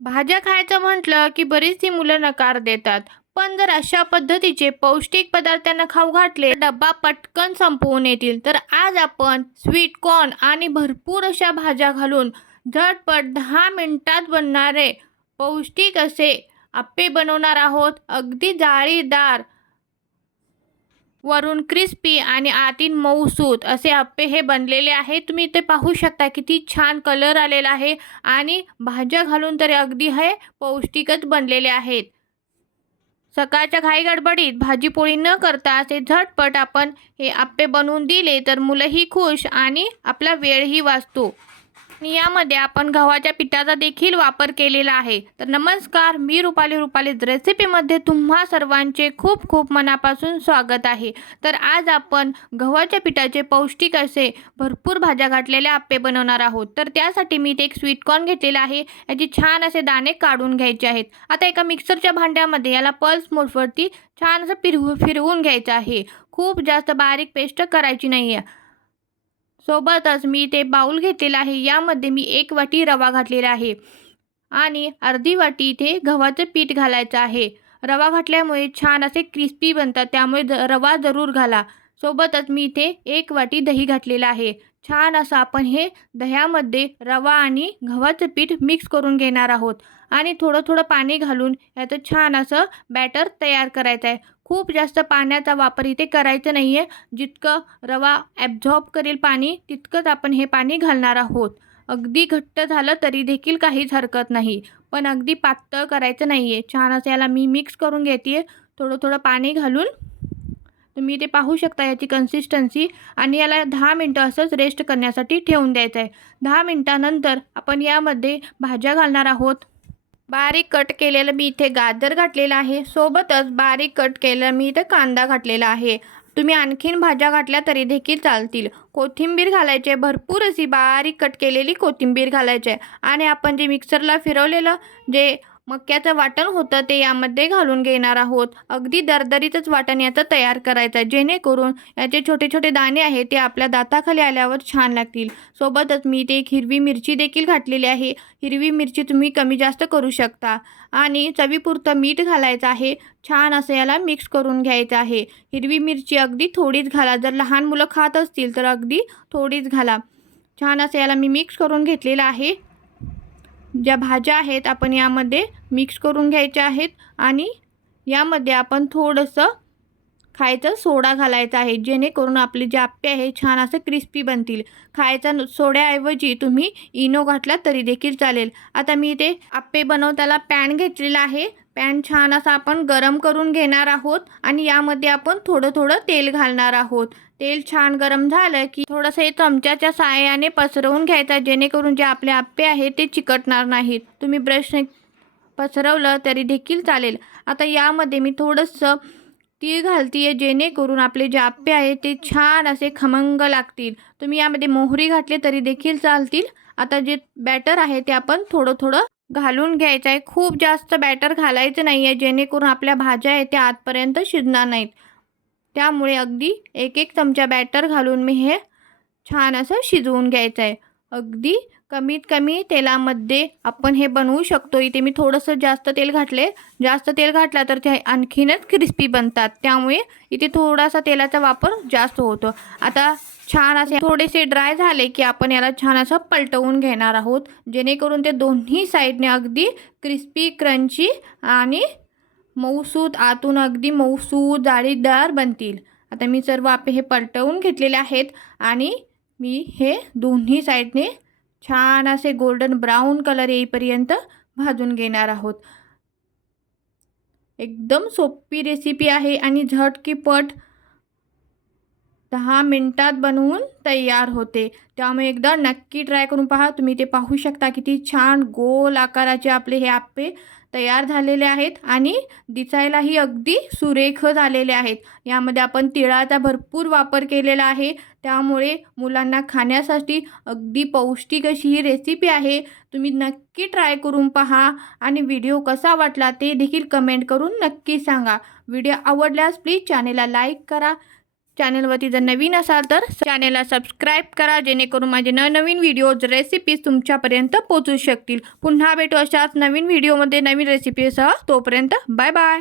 भाज्या खायचं म्हटलं की बरीचशी मुलं नकार देतात. पण जर अशा पद्धतीचे पौष्टिक पदार्थ त्यांना खाऊ घातले, तर डब्बा पटकन संपवून येतील. तर आज आपण स्वीट कॉर्न आणि भरपूर अशा भाज्या घालून झटपट 10 मिनिटात बनणारे पौष्टिक असे अप्पे बनवणार आहोत. अगदी जाळीदार, वरून क्रिस्पी आणि आतील मऊसूत असे अप्पे हे बनलेले आहे. तुम्ही इथे पाहू शकता किती छान कलर आलेला आहे आणि भाज्या घालून तर अगदी हे पौष्टिकच बनलेले आहेत. सकाळच्या घाई गडबडीत भाजी-पोळी न करता असे झटपट आपण हे अप्पे बनवून दिले तर मुलंही खुश आणि आपला वेळही वाचतो. आणि यामध्ये आपण गव्हाच्या पिठाचा देखील वापर केलेला आहे. तर नमस्कार, मी रुपालीज रेसिपीमध्ये तुम्हा सर्वांचे खूप खूप मनापासून स्वागत आहे. तर आज आपण गव्हाच्या पिठाचे पौष्टिक असे भरपूर भाज्या घातलेले अप्पे बनवणार आहोत. तर त्यासाठी मी इथे एक स्वीट कॉर्न घेतलेला आहे. याचे छान असे दाणे काढून घ्यायचे आहेत. आता एका मिक्सरच्या भांड्यामध्ये याला पल्स मोडवरती छान असं फिरवून घ्यायचं आहे. खूप जास्त बारीक पेस्ट करायची नाही आहे. सोबतच मी ते बाउल घेतलेला आहे. यामध्ये मी 1 वाटी रवा घातलेला आहे आणि अर्धी वाटी इथे गव्हाचं पीठ घालायचं आहे. रवा घातल्यामुळे छान असे क्रिस्पी बनतात, त्यामुळे रवा जरूर घाला. सोबतच मी इथे 1 वाटी दही घातलेलं आहे. छान असं आपण हे दह्यामध्ये रवा आणि गव्हाचं पीठ मिक्स करून घेणार आहोत आणि थोडं पाणी घालून याचं छान असं बॅटर तयार करायचं आहे. खूप जास्त पाण्याचा वापर इथे करायचा नाही आहे. जितकं रवा ॲब्झॉर्ब करेल पाणी, तितकंच आपण हे पाणी घालणार आहोत. अगदी घट्ट झालं तरी देखील काहीच हरकत नाही, पण अगदी पातळ करायचं नाही आहे. छान असं याला मी मिक्स करून घेते आहे थोडं पाणी घालून. तुम्ही इथे पाहू शकता याची कन्सिस्टन्सी. आणि याला 10 मिनटं असंच रेस्ट करण्यासाठी ठेवून द्यायचं आहे. 10 मिनटानंतर आपण यामध्ये भाज्या घालणार आहोत. बारीक कट केलेलं मी इथे गाजर घातलेलं आहे. सोबतच बारीक कट केलेला मी इथे कांदा घातलेला आहे. तुम्ही आणखीन भाज्या घातल्या तरी देखील चालतील. कोथिंबीर घालायची आहे, भरपूर अशी बारीक कट केलेली कोथिंबीर घालायची आहे. आणि आपण जे मिक्सरला फिरवलेलं जे मक्याचं वाटण होतं ते यामध्ये घालून घेणार आहोत. अगदी दरदरीतच वाटण याचं तयार करायचं आहे, जेणेकरून याचे छोटे छोटे दाणे आहेत ते आपल्या दाताखाली आल्यावर छान लागतील. सोबतच मी इथे एक हिरवी मिरची देखील घातलेली आहे. हिरवी मिरची तुम्ही कमी जास्त करू शकता. आणि चवीपुरतं मीठ घालायचं आहे. छान असं याला मिक्स करून घ्यायचं आहे. हिरवी मिरची अगदी थोडीच घाला. जर लहान मुलं खात असतील तर अगदी थोडीच घाला. छान असं याला मी मिक्स करून घेतलेलं आहे. ज्या भाज्या आहेत आपण यामध्ये मिक्स करून घ्यायच्या आहेत आणि यामध्ये आपण थोडंसं खायचा सोडा घालायचा आहे, जेणेकरून आपले जे अप्पे आहे छान असे क्रिस्पी बनतील. खायचा सोड्याऐवजी तुम्ही इनो घातला तरी देखील चालेल. आता मी इथे अप्पे बनवताना पॅन घेतलेला आहे. पॅन छान असा आपण गरम करून घेणार आहोत आणि यामध्ये आपण थोडं तेल घालणार आहोत. तेल छान गरम झालं की थोडंसं हे चमच्याच्या साहाय्याने पसरवून घ्यायचं, जेणेकरून जे आपले अप्पे आहेत ते चिकटणार नाहीत. तुम्ही ब्रशने पसरवलं तरी देखील चालेल. आता यामध्ये मी थोडंसं तीळ घालते, जेणेकरून आपले जे अप्पे आहेत ते छान असे खमंग लागतील. तुम्ही यामध्ये मोहरी घातली तरी देखील चालतील. आता जे बॅटर आहे ते आपण थोडं घालून घ्यायचं आहे. खूप जास्त बॅटर घालायचं नाही आहे, जेणेकरून आपल्या भाज्या आहेत त्या आतपर्यंत शिजणार नाहीत. त्यामुळे अगदी 1 चमचा बॅटर घालून मी हे छान असं शिजवून घ्यायचं आहे. अगदी कमीत कमी तेलामध्ये आपण हे बनवू शकतो. इथे मी थोडंसं जास्त तेल घातले. जास्त तेल घातला तर ते आणखीनच क्रिस्पी बनतात, त्यामुळे इथे थोडासा तेलाचा वापर जास्त होतो. आता छान असे थोडेसे ड्राय झाले की आपण याला छान असं पलटवून घेणार आहोत, जेणेकरून ते दोन्ही साईडने अगदी क्रिस्पी, क्रंची आणि मऊसूत, आतून अगदी मऊसूत जाळीदार बनतील. आता मी सर्व आपले हे पलटवून घेतलेले आहेत आणि मी हे दोन्ही साईडने छान असे गोल्डन ब्राऊन कलर येईपर्यंत भाजून घेणार आहोत. एकदम सोपी रेसिपी आहे आणि झटकीपट 10 मिनिटात बनवून तयार होते. त्यामुळे एकदा नक्की ट्राय करून पहा. तुम्ही ते पाहू शकता किती छान गोल आकाराचे आपले हे अप्पे तयार झालेले आहेत आणि दिसायलाही अगदी सुरेख झालेले आहेत. यामध्ये आपण तिळाचा भरपूर वापर केलेला आहे, त्यामुळे मुलांना खाण्यासाठी अगदी पौष्टिक अशी ही रेसिपी आहे. तुम्ही नक्की ट्राय करून पहा आणि व्हिडिओ कसा वाटला ते देखील कमेंट करून नक्की सांगा. व्हिडिओ आवडल्यास प्लीज चॅनेलला लाईक करा, चॅनलवरती जर नवीन असाल तर चॅनलला सबस्क्राईब करा, जेणेकरून माझे नवनवीन व्हिडिओज रेसिपीज तुमच्यापर्यंत पोहोचू शकतील. पुन्हा भेटू अशाच नवीन व्हिडिओमध्ये नवीन रेसिपीसह. तोपर्यंत बाय बाय.